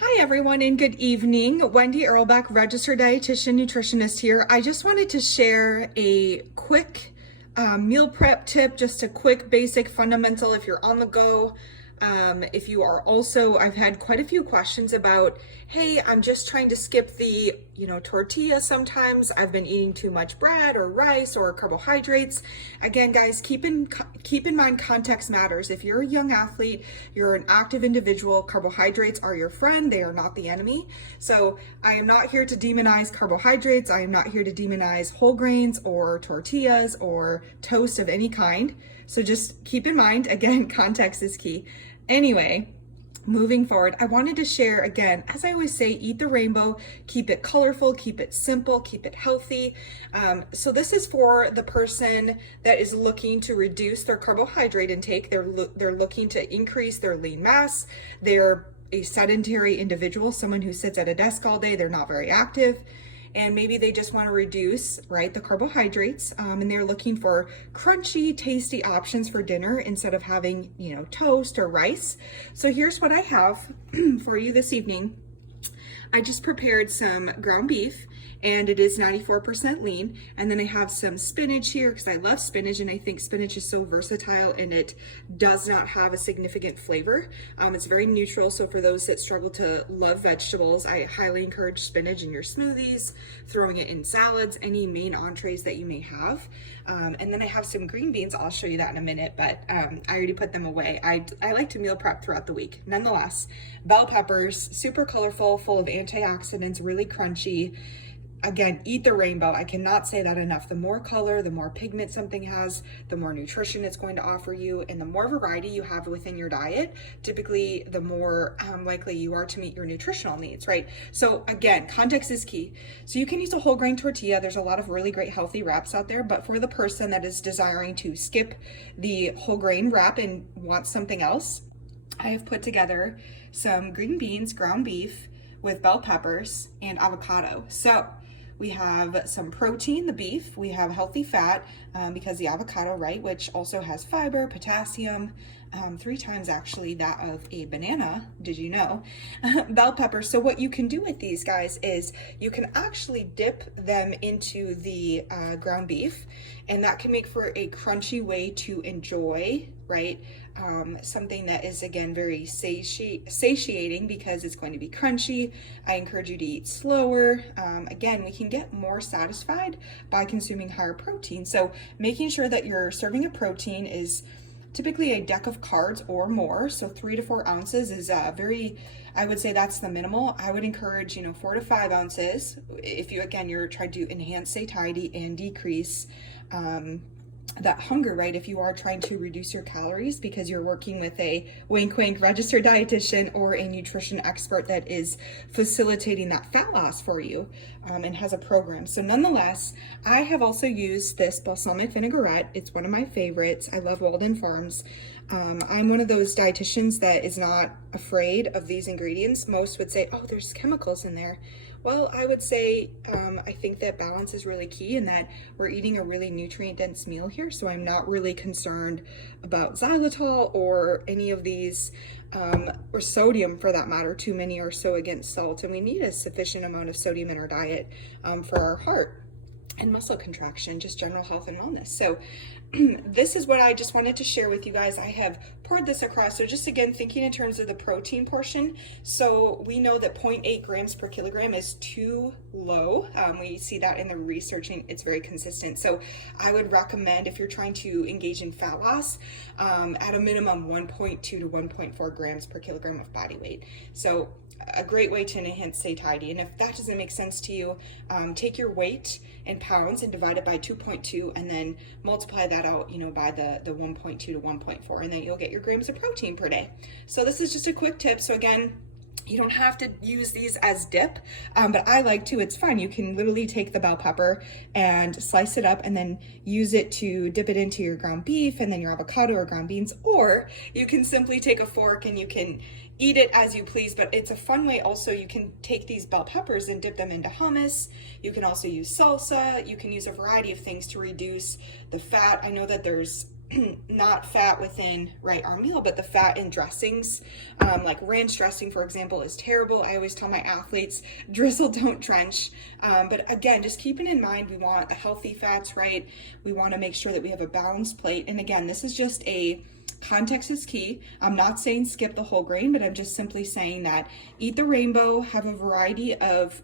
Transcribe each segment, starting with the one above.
Hi everyone and good evening. Wendy Earlbeck, registered dietitian nutritionist here. I just wanted to share a quick meal prep tip, just a quick basic fundamental if you're on the go. If you are also, I've had quite a few questions about, hey, I'm just trying to skip the, tortilla sometimes. I've been eating too much bread or rice or carbohydrates. Again, guys, keep in mind context matters. If you're a young athlete, you're an active individual, carbohydrates are your friend. They are not the enemy. So I am not here to demonize carbohydrates. I am not here to demonize whole grains or tortillas or toast of any kind. So just keep in mind, again, context is key. Anyway, moving forward, I wanted to share again, as I always say, eat the rainbow, keep it colorful, keep it simple, keep it healthy. So this is for the person that is looking to reduce their carbohydrate intake. They're looking to increase their lean mass. They're a sedentary individual, someone who sits at a desk all day. They're not very active. And maybe they just want to reduce, right, the carbohydrates, and they're looking for crunchy, tasty options for dinner instead of having, toast or rice. So here's what I have for you this evening. I just prepared some ground beef, and it is 94% lean. And then I have some spinach here because I love spinach, and I think spinach is so versatile and it does not have a significant flavor. It's very neutral. So for those that struggle to love vegetables, I highly encourage spinach in your smoothies, throwing it in salads, any main entrees that you may have. And then I have some green beans. I'll show you that in a minute, but I already put them away. I like to meal prep throughout the week. Nonetheless, bell peppers, super colorful, full of antioxidants, really crunchy. Again, eat the rainbow. I cannot say that enough. The more color, the more pigment something has, the more nutrition it's going to offer you, and the more variety you have within your diet, typically the more likely you are to meet your nutritional needs, right? So again, context is key. So you can use a whole grain tortilla. There's a lot of really great healthy wraps out there, but for the person that is desiring to skip the whole grain wrap and wants something else, I have put together some green beans, ground beef with bell peppers and avocado. So we have some protein, the beef. We have healthy fat because the avocado, right, which also has fiber, potassium, 3 times actually that of a banana. Did you know? Bell peppers. So what you can do with these guys is you can actually dip them into the ground beef, and that can make for a crunchy way to enjoy, right? Something that is, again, very satiating because it's going to be crunchy. I encourage you to eat slower. Again, we can get more satisfied by consuming higher protein. So making sure that your serving of protein is typically a deck of cards or more. So 3 to 4 ounces is I would say that's the minimal. I would encourage, 4 to 5 ounces. If you're trying to enhance satiety and decrease, that hunger, right? If you are trying to reduce your calories because you're working with a wink wink registered dietitian or a nutrition expert that is facilitating that fat loss for you and has a program. So nonetheless, I have also used this balsamic vinaigrette. It's one of my favorites. I love Walden Farms. I'm one of those dietitians that is not afraid of these ingredients. Most would say, oh, there's chemicals in there. Well, I would say I think that balance is really key and that we're eating a really nutrient-dense meal here, so I'm not really concerned about xylitol or any of these, or sodium for that matter. Too many are so against salt, and we need a sufficient amount of sodium in our diet for our heart and muscle contraction, just general health and wellness. So this is what I just wanted to share with you guys. I have poured this across. So just again, thinking in terms of the protein portion. So we know that 0.8 grams per kilogram is too low. We see that in the research and it's very consistent. So I would recommend, if you're trying to engage in fat loss, at a minimum 1.2 to 1.4 grams per kilogram of body weight. So a great way to enhance satiety. And if that doesn't make sense to you, take your weight in pounds and divide it by 2.2 and then multiply that out, by the 1.2 to 1.4, and then you'll get your grams of protein per day. So this is just a quick tip. So again, you don't have to use these as dip, but I like to. It's fun. You can literally take the bell pepper and slice it up and then use it to dip it into your ground beef and then your avocado or ground beans, or you can simply take a fork and you can eat it as you please. But it's a fun way also. You can take these bell peppers and dip them into hummus. You can also use salsa. You can use a variety of things to reduce the fat. I know that there's not fat within, right, our meal, but the fat in dressings. Like ranch dressing, for example, is terrible. I always tell my athletes, drizzle, don't drench. But again, just keeping in mind, we want the healthy fats, right? We want to make sure that we have a balanced plate. And again, this is just a context is key. I'm not saying skip the whole grain, but I'm just simply saying that eat the rainbow, have a variety of,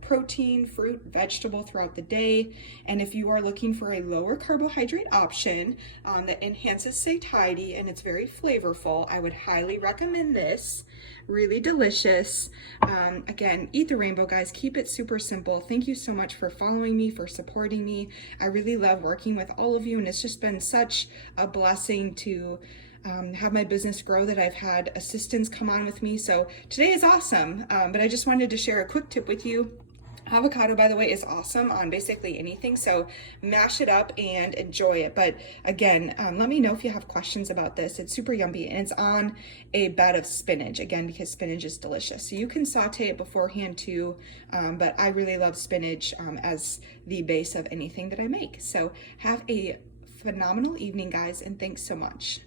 protein, fruit, vegetable throughout the day. And if you are looking for a lower carbohydrate option that enhances satiety and it's very flavorful, I would highly recommend this. Really delicious. Again, eat the rainbow, guys. Keep it super simple. Thank you so much for following me, for supporting me. I really love working with all of you, and it's just been such a blessing to have my business grow, that I've had assistants come on with me. So today is awesome, but I just wanted to share a quick tip with you. Avocado, by the way, is awesome on basically anything, so mash it up and enjoy it. But again, let me know if you have questions about this. It's super yummy, and it's on a bed of spinach, again, because spinach is delicious. So you can saute it beforehand too, but I really love spinach as the base of anything that I make. So have a phenomenal evening, guys, and thanks so much.